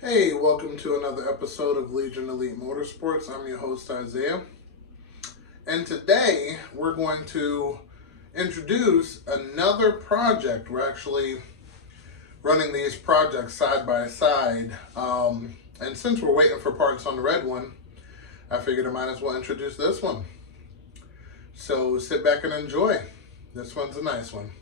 Hey, welcome to another episode of Legion Elite Motorsports. I'm your host, Isaiah. And today we're going to introduce another project. We're actually running these projects side by side. And since we're waiting for parts on the red one, I figured I might as well introduce this one. So sit back and enjoy. This one's a nice one.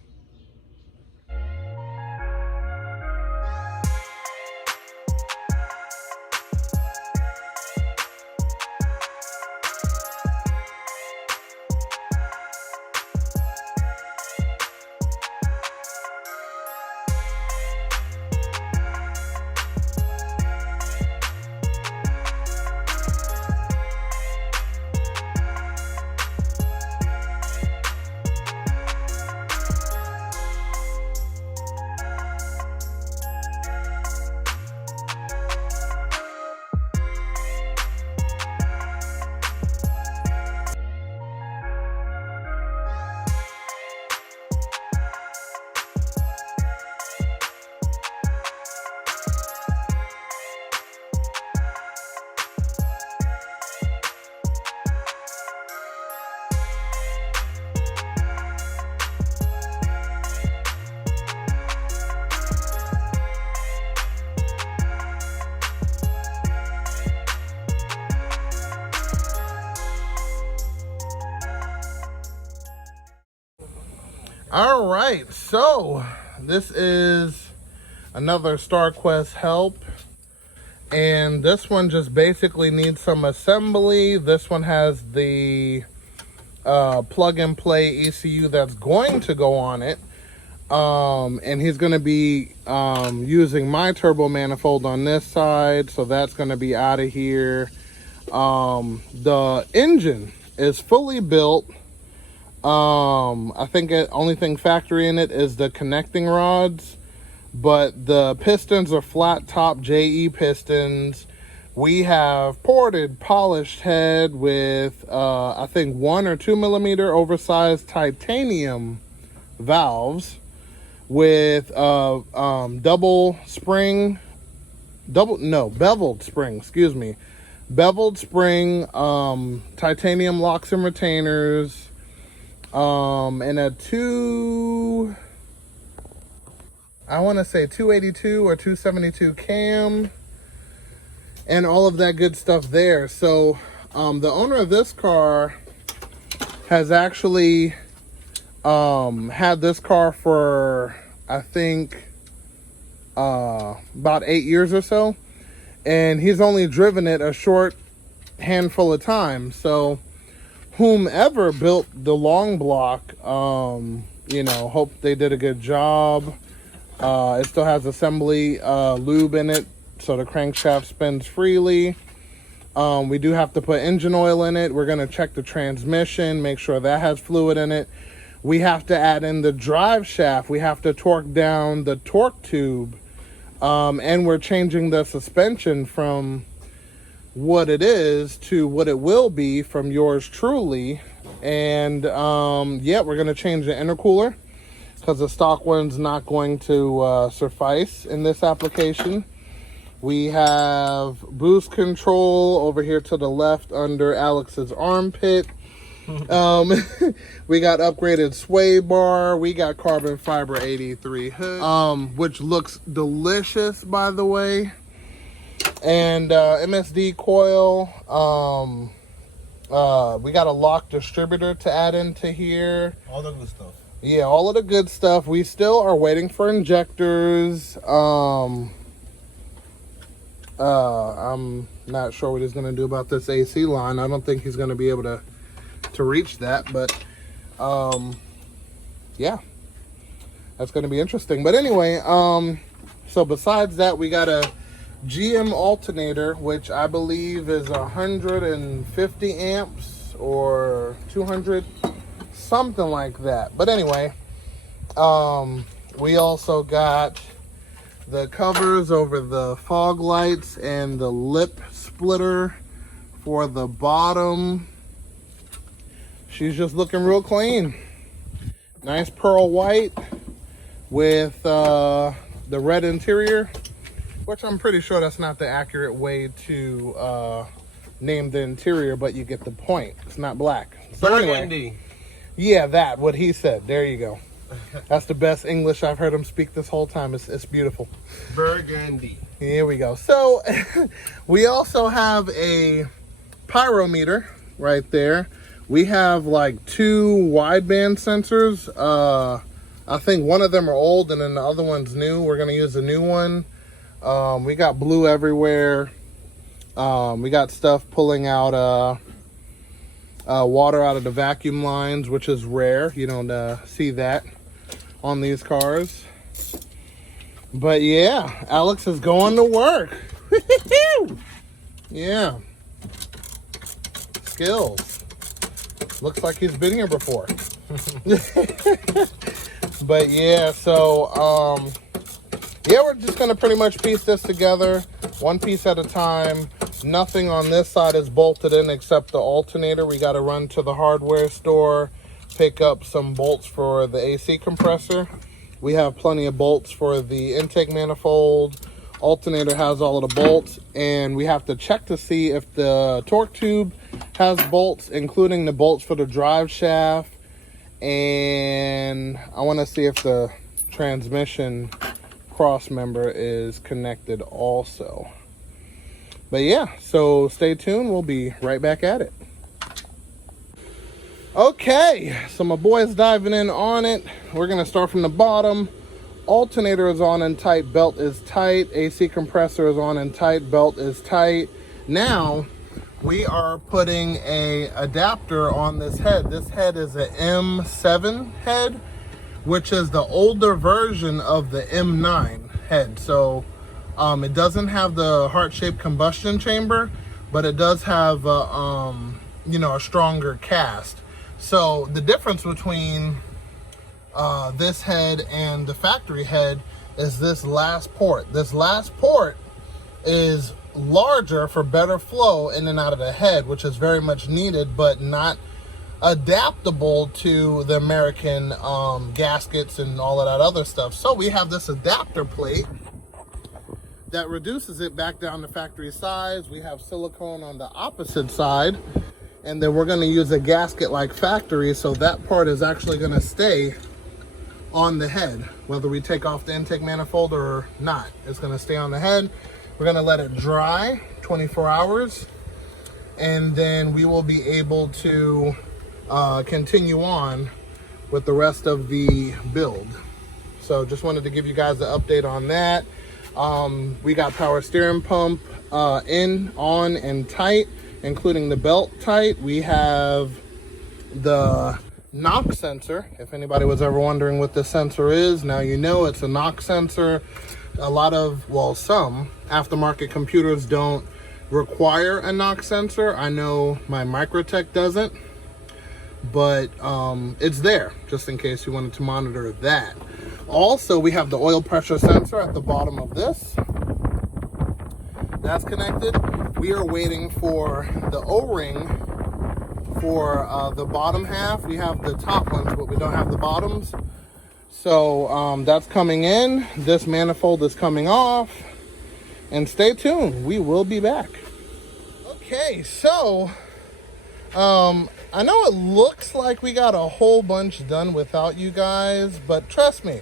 All right, so this is another Starquest help, and this one just basically needs some assembly. This one has the plug and play ECU that's going to go on it, and he's going to be using my turbo manifold on this side, so that's going to be out of here. The engine is fully built. I think the only thing factory in it is the connecting rods, but the pistons are flat top JE pistons. We have ported polished head with, I think 1 or 2 millimeter oversized titanium valves with, beveled spring, beveled spring, titanium locks and retainers, and a 282 or 272 cam, and all of that good stuff there. So the owner of this car has actually had this car for, I think, about 8 years or so, and he's only driven it a short handful of times. So whomever built the long block, hope they did a good job. It still has assembly lube in it, so the crankshaft spins freely. We do have to put engine oil in it. We're going to check the transmission, make sure that has fluid in it. We have to add in the drive shaft. We have to torque down the torque tube. And we're changing the suspension from what it is to what it will be from yours truly. And yeah, we're going to change the intercooler because the stock one's not going to suffice in this application. We have boost control over here to the left under Alex's armpit. We got upgraded sway bar. We got carbon fiber 83 hood, which looks delicious, by the way. And MSD coil. We got a lock distributor to add into here. All the good stuff. Yeah, all of the good stuff. We still are waiting for injectors. I'm not sure what he's going to do about this AC line. I don't think he's going to be able to reach that, but yeah, that's going to be interesting. But anyway, so besides that, we got a GM alternator, which I believe is 150 amps or 200, something like that. But anyway, we also got the covers over the fog lights and the lip splitter for the bottom. She's just looking real clean. Nice pearl white with the red interior. which I'm pretty sure that's not the accurate way to name the interior, but you get the point. It's not black. So Burgundy. anyway, yeah, what he said. There you go. That's the best English I've heard him speak this whole time. It's beautiful. Burgundy. Here we go. So we also have a pyrometer right there. We have like 2 wideband sensors. I think one of them are old and then the other one's new. We're going to use a new one. We got blue everywhere. We got stuff pulling out water out of the vacuum lines, which is rare. You don't see that on these cars. But yeah, Alex is going to work. Yeah. Skills. Looks like he's been here before. But yeah, so yeah, we're just gonna pretty much piece this together, one piece at a time. Nothing on this side is bolted in except the alternator. We got to run to the hardware store, pick up some bolts for the AC compressor. We have plenty of bolts for the intake manifold. Alternator has all of the bolts, and we have to check to see if the torque tube has bolts, including the bolts for the drive shaft. And I want to see if the transmission cross member is connected also. But yeah, so stay tuned. We'll be right back at it. Okay, so my boy's diving in on it. We're going to start from the bottom. Alternator is on and tight, belt is tight. AC compressor is on and tight, belt is tight. Now, we are putting a adapter on this head. This head is an M7 head, which is the older version of the M9 head. So it doesn't have the heart-shaped combustion chamber, but it does have you know, a stronger cast. So the difference between this head and the factory head is this last port. This last port is larger for better flow in and out of the head, which is very much needed, but not adaptable to the American gaskets and all of that other stuff. So we have this adapter plate that reduces it back down to factory size. We have silicone on the opposite side, and then we're going to use a gasket like factory, so that part is actually going to stay on the head, whether we take off the intake manifold or not. It's going to stay on the head. We're going to let it dry 24 hours, and then we will be able to continue on with the rest of the build. So just wanted to give you guys an update on that. We got power steering pump in, on, and tight, including the belt tight. We have the knock sensor. If anybody was ever wondering what this sensor is, now you know. It's a knock sensor. A lot of, well, some aftermarket computers don't require a knock sensor. I know my Microtech doesn't, but it's there just in case you wanted to monitor that. Also, we have the oil pressure sensor at the bottom of this. That's connected. We are waiting for the O-ring for the bottom half. We have the top ones, but we don't have the bottoms. So that's coming in. This manifold is coming off. And stay tuned. We will be back. Okay, so I know it looks like we got a whole bunch done without you guys, but trust me,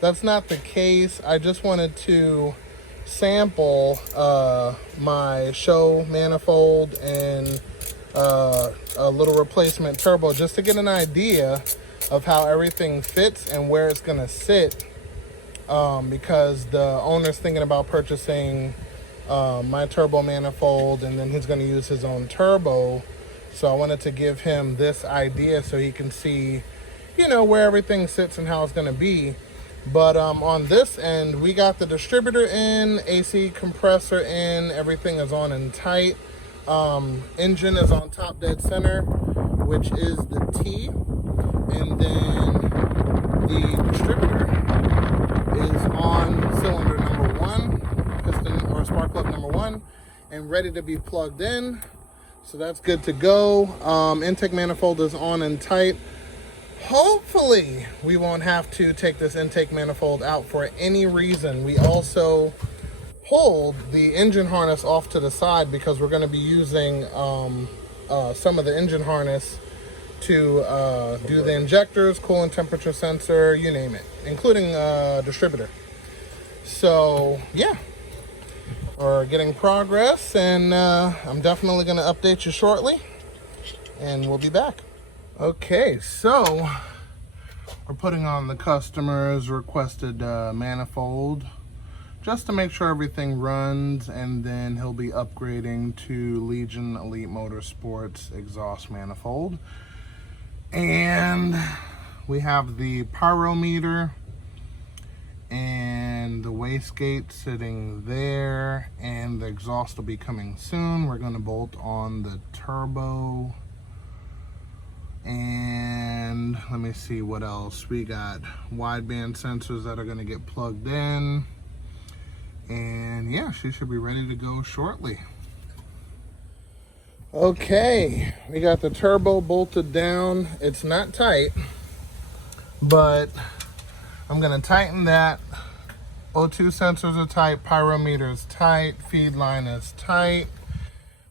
that's not the case. I just wanted to sample my show manifold and a little replacement turbo just to get an idea of how everything fits and where it's gonna sit, because the owner's thinking about purchasing my turbo manifold, and then he's gonna use his own turbo. So I wanted to give him this idea so he can see, you know, where everything sits and how it's gonna be. But on this end, we got the distributor in, AC compressor in, everything is on and tight. Engine is on top dead center, which is the T. And then the distributor is on cylinder number 1, piston or spark plug number 1, and ready to be plugged in. So that's good to go. Intake manifold is on and tight. Hopefully we won't have to take this intake manifold out for any reason. We also pulled the engine harness off to the side because we're going to be using some of the engine harness to do the injectors, coolant temperature sensor, you name it, including distributor. So yeah, we're getting progress, and I'm definitely going to update you shortly, and we'll be back. Okay, so we're putting on the customer's requested manifold just to make sure everything runs, and then he'll be upgrading to Legion Elite Motorsports exhaust manifold. And we have the pyrometer and the wastegate sitting there, and the exhaust will be coming soon. We're going to bolt on the turbo, and let me see what else. We got wideband sensors that are going to get plugged in, and yeah, she should be ready to go shortly. Okay, we got the turbo bolted down. It's not tight, but I'm gonna tighten that. O2 sensors are tight, pyrometer is tight, feed line is tight.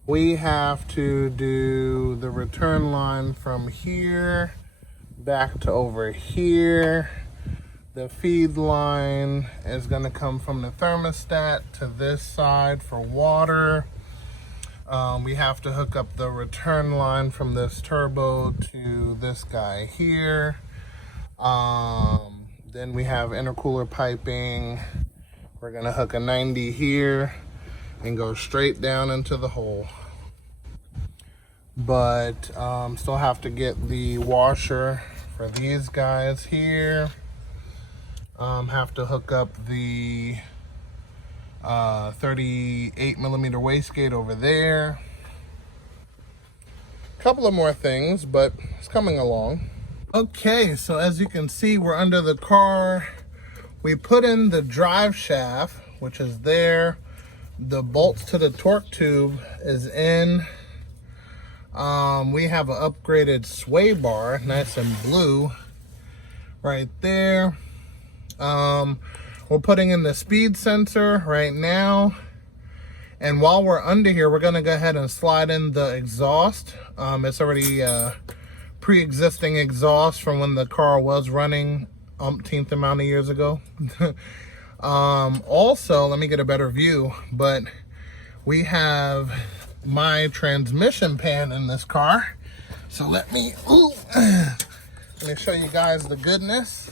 We have to do the return line from here back to over here. The feed line is gonna come from the thermostat to this side for water. We have to hook up the return line from this turbo to this guy here. Then we have intercooler piping. We're gonna hook a 90 here and go straight down into the hole. But still have to get the washer for these guys here. Have to hook up the 38 millimeter wastegate over there. A couple of more things, but it's coming along. Okay, so as you can see, we're under the car. We put in the drive shaft, which is there. The bolts to the torque tube is in. We have an upgraded sway bar, nice and blue, right there. We're putting in the speed sensor right now. And while we're under here, we're gonna go ahead and slide in the exhaust. It's already pre-existing exhaust from when the car was running umpteenth amount of years ago. Also, let me get a better view, but we have my transmission pan in this car. So let me show you guys the goodness.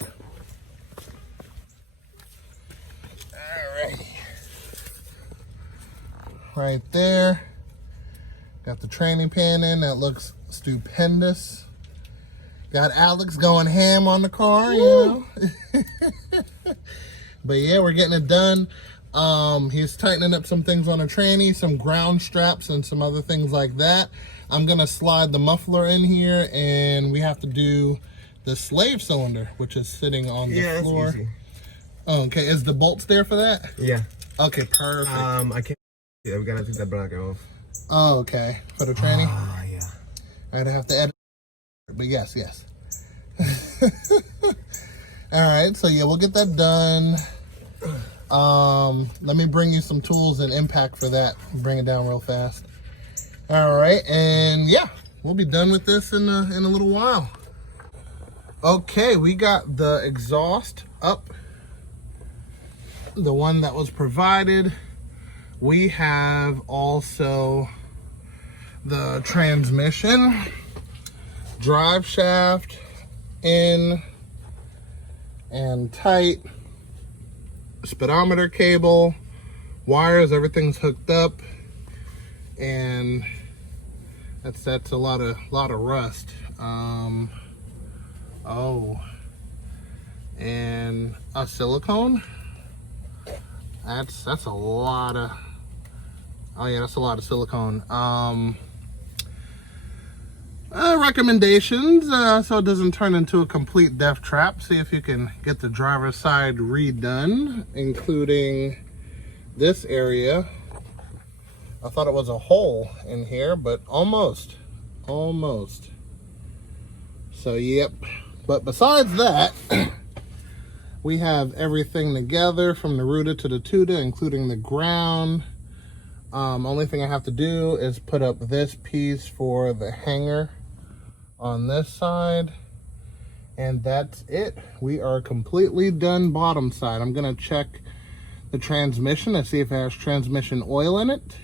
Alrighty. Right there. Got the training pan in, that looks stupendous. Got Alex going ham on the car, you know. But yeah, we're getting it done. He's tightening up some things on a tranny, some ground straps and some other things like that. I'm gonna slide the muffler in here, and we have to do the slave cylinder, which is sitting on the floor. That's easy. Oh, okay, is the bolts there for that? Yeah. Okay, perfect. I can't. Yeah, we gotta take that block off. Oh, okay. For the tranny? Oh, yeah. I'd have to edit, but yes. Alright, so yeah, we'll get that done. Let me bring you some tools and impact for that. Bring it down real fast. Alright, and yeah, we'll be done with this in a little while. Okay, we got the exhaust up. The one that was provided. We have also the transmission, drive shaft in and tight, speedometer cable, wires, everything's hooked up, and that's a lot of rust. And a silicone. That's a lot of. Oh yeah, that's a lot of silicone. Recommendations, so it doesn't turn into a complete death trap. See if you can get the driver's side redone, including this area. I thought it was a hole in here, but almost. So yep. But besides that, We have everything together from the rooter to the tutor, including the ground. Only thing I have to do is put up this piece for the hanger on this side. And that's it. We are completely done bottom side. I'm gonna check the transmission to see if it has transmission oil in it.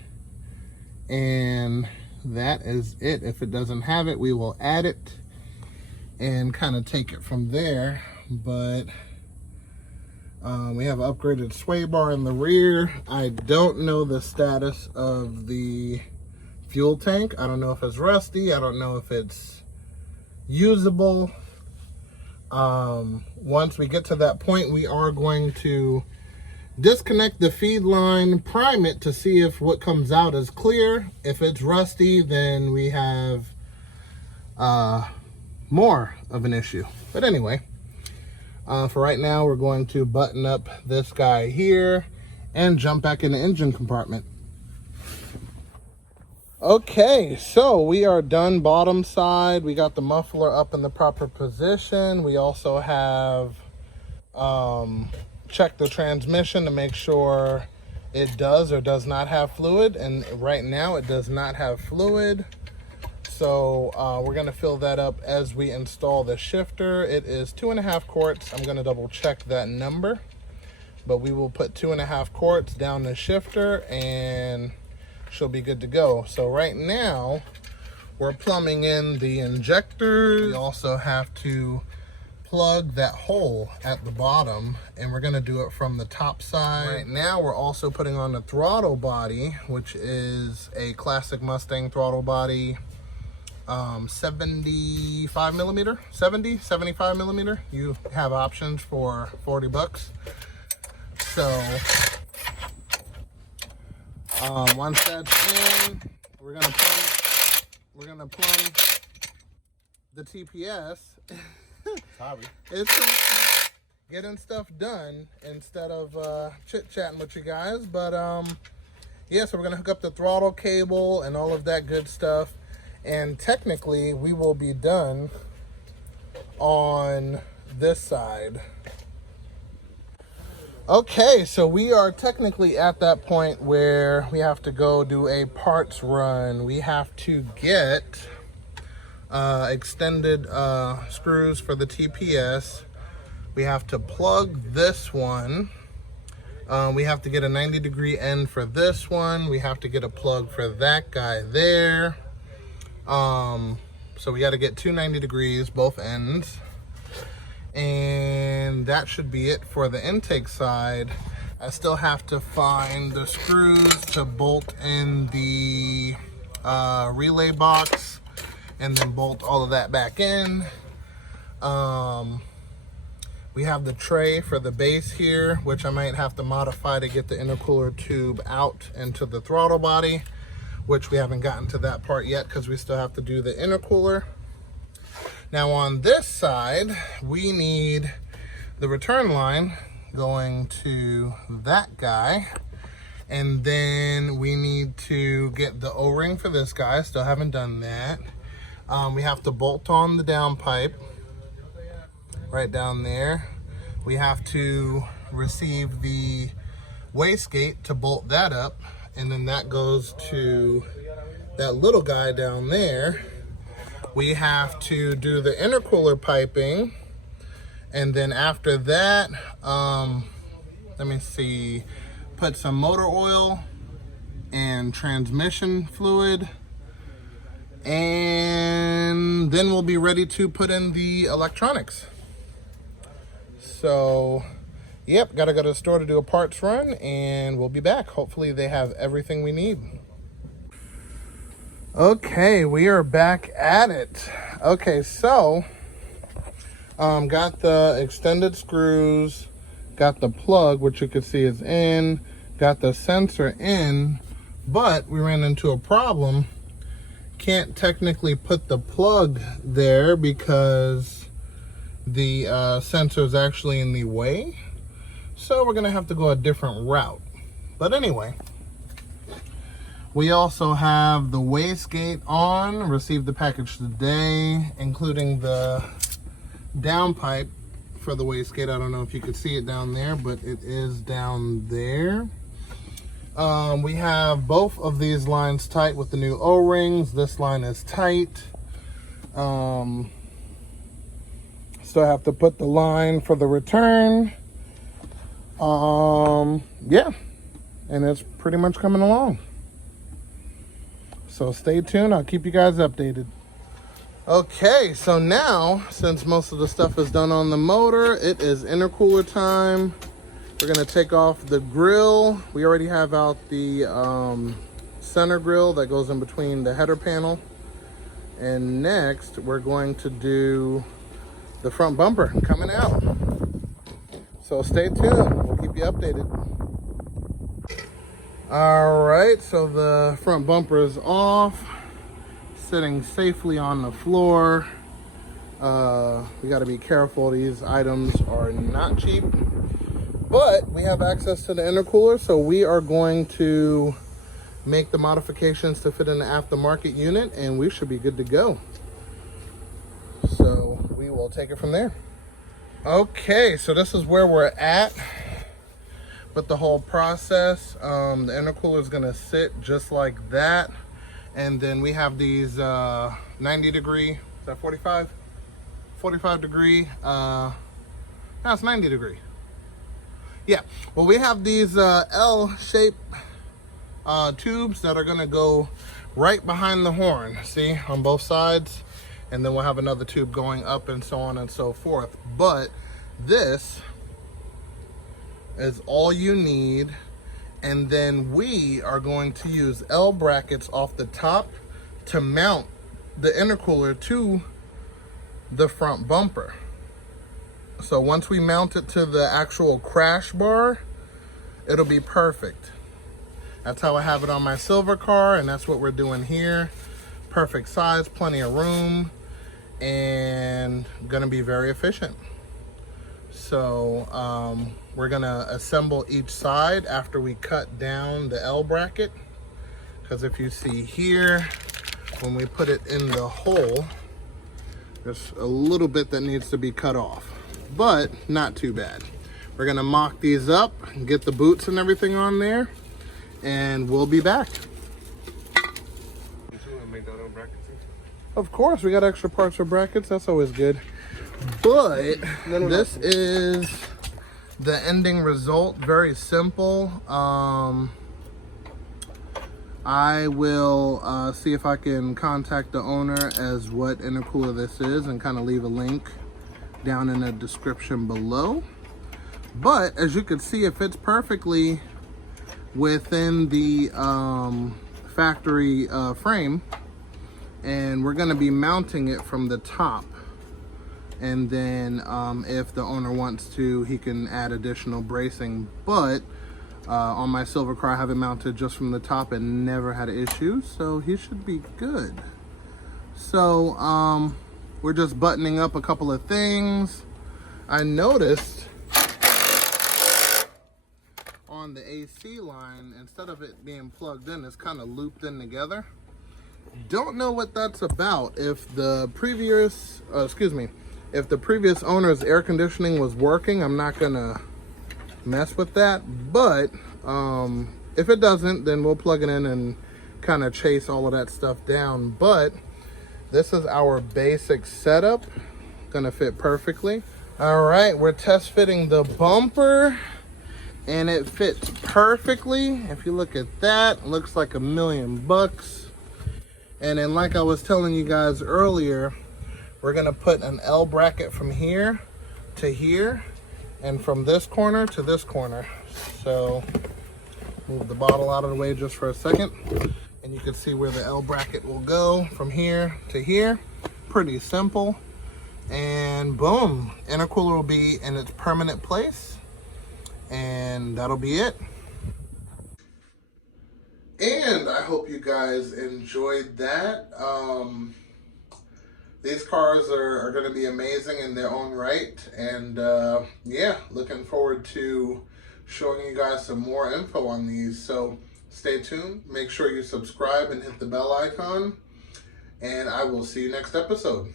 And that is it. If it doesn't have it, we will add it and kind of take it from there. But we have an upgraded sway bar in the rear. I don't know the status of the fuel tank. I don't know if it's rusty. I don't know if it's usable. Once we get to that point, we are going to disconnect the feed line, prime it to see if what comes out is clear. If it's rusty, then we have more of an issue. But anyway, for right now, we're going to button up this guy here and jump back in the engine compartment. Okay, so we are done bottom side. We got the muffler up in the proper position. We also have checked the transmission to make sure it does or does not have fluid. And right now it does not have fluid. So we're gonna fill that up as we install the shifter. It is 2.5 quarts. I'm gonna double check that number, but we will put 2.5 quarts down the shifter and she'll be good to go. So right now we're plumbing in the injectors. We also have to plug that hole at the bottom, and we're gonna do it from the top side. Right now we're also putting on the throttle body, which is a classic Mustang throttle body, 75 millimeter, 75 millimeter. You have options for 40 bucks. So once that's in, we're gonna plumb the TPS. Sorry. It's getting stuff done instead of chit-chatting with you guys. But yeah, so we're gonna hook up the throttle cable and all of that good stuff. And technically, we will be done on this side. Okay, so we are technically at that point where we have to go do a parts run. We have to get extended screws for the TPS. We have to plug this one. We have to get a 90-degree end for this one. We have to get a plug for that guy there. So we got to get two 90 degrees, both ends. And that should be it for the intake side. I still have to find the screws to bolt in the relay box and then bolt all of that back in. We have the tray for the base here, which I might have to modify to get the intercooler tube out into the throttle body, which we haven't gotten to that part yet because we still have to do the intercooler. Now on this side, we need the return line going to that guy. And then we need to get the O-ring for this guy. Still haven't done that. We have to bolt on the downpipe right down there. We have to receive the wastegate to bolt that up. And then that goes to that little guy down there. We have to do the intercooler piping. And then after that, let me see, put some motor oil and transmission fluid. And then we'll be ready to put in the electronics. So, yep, gotta go to the store to do a parts run, and we'll be back. Hopefully they have everything we need. Okay, we are back at it. Okay, so got the extended screws, got the plug, which you can see is in, got the sensor in, but we ran into a problem. Can't technically put the plug there because the sensor is actually in the way. So we're gonna have to go a different route. But anyway, we also have the wastegate on, received the package today, including the downpipe for the wastegate. I don't know if you could see it down there, but it is down there. We have both of these lines tight with the new O-rings. This line is tight. Still have to put the line for the return. Yeah, and it's pretty much coming along. So stay tuned. I'll keep you guys updated. Okay, so now, since most of the stuff is done on the motor, it is intercooler time. We're gonna take off the grill. We already have out the center grill that goes in between the header panel. And next, we're going to do the front bumper coming out. So stay tuned, we'll keep you updated. All right, so the front bumper is off, sitting safely on the floor. We gotta be careful, these items are not cheap. But we have access to the intercooler, so we are going to make the modifications to fit in the aftermarket unit, and we should be good to go. So we will take it from there. Okay, so this is where we're at with the whole process. The intercooler is gonna sit just like that. And then we have these 90 degree, is that 45? 45 degree, no, it's 90 degree. Yeah, well, we have these L-shaped tubes that are gonna go right behind the horn, see, on both sides. And then we'll have another tube going up and so on and so forth. But this is all you need. And then we are going to use L brackets off the top to mount the intercooler to the front bumper. So once we mount it to the actual crash bar, it'll be perfect. That's how I have it on my silver car, and that's what we're doing here. Perfect size, plenty of room, and gonna be very efficient. So we're gonna assemble each side after we cut down the L bracket. Because if you see here, when we put it in the hole, there's a little bit that needs to be cut off, but not too bad. We're gonna mock these up and get the boots and everything on there, and we'll be back. Of course, we got extra parts for brackets, that's always good. But this is the ending result, very simple. I will see if I can contact the owner as what intercooler this is and kind of leave a link down in the description below. But as you can see, it fits perfectly within the factory frame, and we're going to be mounting it from the top. And then if the owner wants to, he can add additional bracing. But on my silver car, I have it mounted just from the top and never had issues, so he should be good. So we're just buttoning up a couple of things. I noticed on the AC line, instead of it being plugged in, it's kind of looped in together. Don't know what that's about. If the previous, if the previous owner's air conditioning was working, I'm not gonna mess with that. But if it doesn't, then we'll plug it in and kind of chase all of that stuff down. But this is our basic setup, gonna fit perfectly. All right, we're test fitting the bumper, and it fits perfectly. If you look at that, it looks like $1,000,000. And then, like I was telling you guys earlier, we're gonna put an L bracket from here to here, and from this corner to this corner. So move the bottle out of the way just for a second, and you can see where the L bracket will go from here to here. Pretty simple. And boom, intercooler will be in its permanent place, and that'll be it. And I hope you guys enjoyed that. These cars are going to be amazing in their own right. And yeah, looking forward to showing you guys some more info on these. So stay tuned. Make sure you subscribe and hit the bell icon. And I will see you next episode.